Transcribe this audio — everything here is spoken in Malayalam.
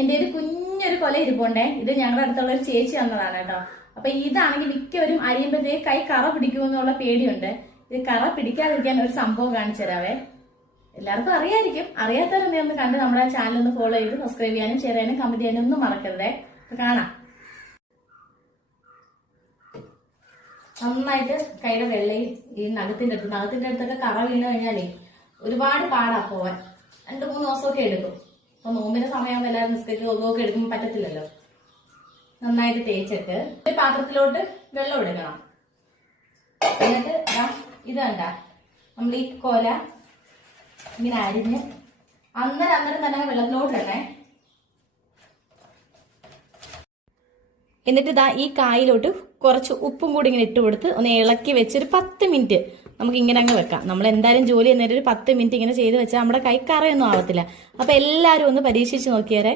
എന്റെ ഒരു കുഞ്ഞൊരു കൊല ഇരിപ്പുണ്ടേ. ഇത് ഞങ്ങളുടെ അടുത്തുള്ള ഒരു ചേച്ചി വന്നതാണ് കേട്ടോ. അപ്പൊ ഇതാണെങ്കിൽ മിക്കവരും അരിയുമ്പോഴത്തേക്ക് കൈ കറ പിടിക്കുമെന്നുള്ള പേടിയുണ്ട്. ഇത് കറ പിടിക്കാതിരിക്കാൻ ഒരു സംഭവം കാണിച്ചു തരാവേ. എല്ലാവർക്കും അറിയായിരിക്കും. അറിയാത്തവരെന്നെ ഒന്ന് കണ്ട് നമ്മുടെ ചാനൽ ഒന്ന് ഫോളോ ചെയ്ത് സബ്സ്ക്രൈബ് ചെയ്യാനും ഷെയർ ചെയ്യാനും കമന്റ് ചെയ്യാനും ഒന്നും മറക്കരുതേ. കാണാം. നന്നായിട്ട് കൈയുടെ വെള്ളയും ഈ നഖത്തിന്റെ അടുത്തൊക്കെ കറ വീണ് കഴിഞ്ഞാലേ ഒരുപാട് പാടാ പോവാൻ. 2-3 ദിവസമൊക്കെ എടുക്കും. അപ്പൊ നോമ്പിന്റെ സമയമാകുമ്പോൾ എല്ലാവരും നിസ്കരിച്ച് ഒന്നൊക്കെ എടുക്കുമ്പോൾ പറ്റത്തില്ലല്ലോ. നന്നായിട്ട് തേച്ചിട്ട് ഒരു പാത്രത്തിലോട്ട് വെള്ളം എടുക്കണം. എന്നിട്ട് ഇത് കണ്ട നമ്മൾ ഈ കോല ഇങ്ങനെ അരിഞ്ഞ് അന്നേരം തന്നെ വെള്ളത്തിലോട്ട് ഇടണേ. എന്നിട്ട് ഈ കായിലോട്ട് കുറച്ച് ഉപ്പും കൂടി ഇങ്ങനെ ഇട്ട് കൊടുത്ത് ഒന്ന് ഇളക്കി വെച്ച് ഒരു 10 മിനിറ്റ് നമുക്ക് ഇങ്ങനെ അങ്ങ് വെക്കാം. നമ്മൾ എന്തായാലും ജോലി ചെയ്യുന്നതിന് ഒരു 10 മിനിറ്റ് ഇങ്ങനെ ചെയ്ത് വെച്ചാൽ നമ്മുടെ കൈ കറയൊന്നും ആവത്തില്ല. അപ്പൊ എല്ലാവരും ഒന്ന് പരീക്ഷിച്ച് നോക്കിയാലേ.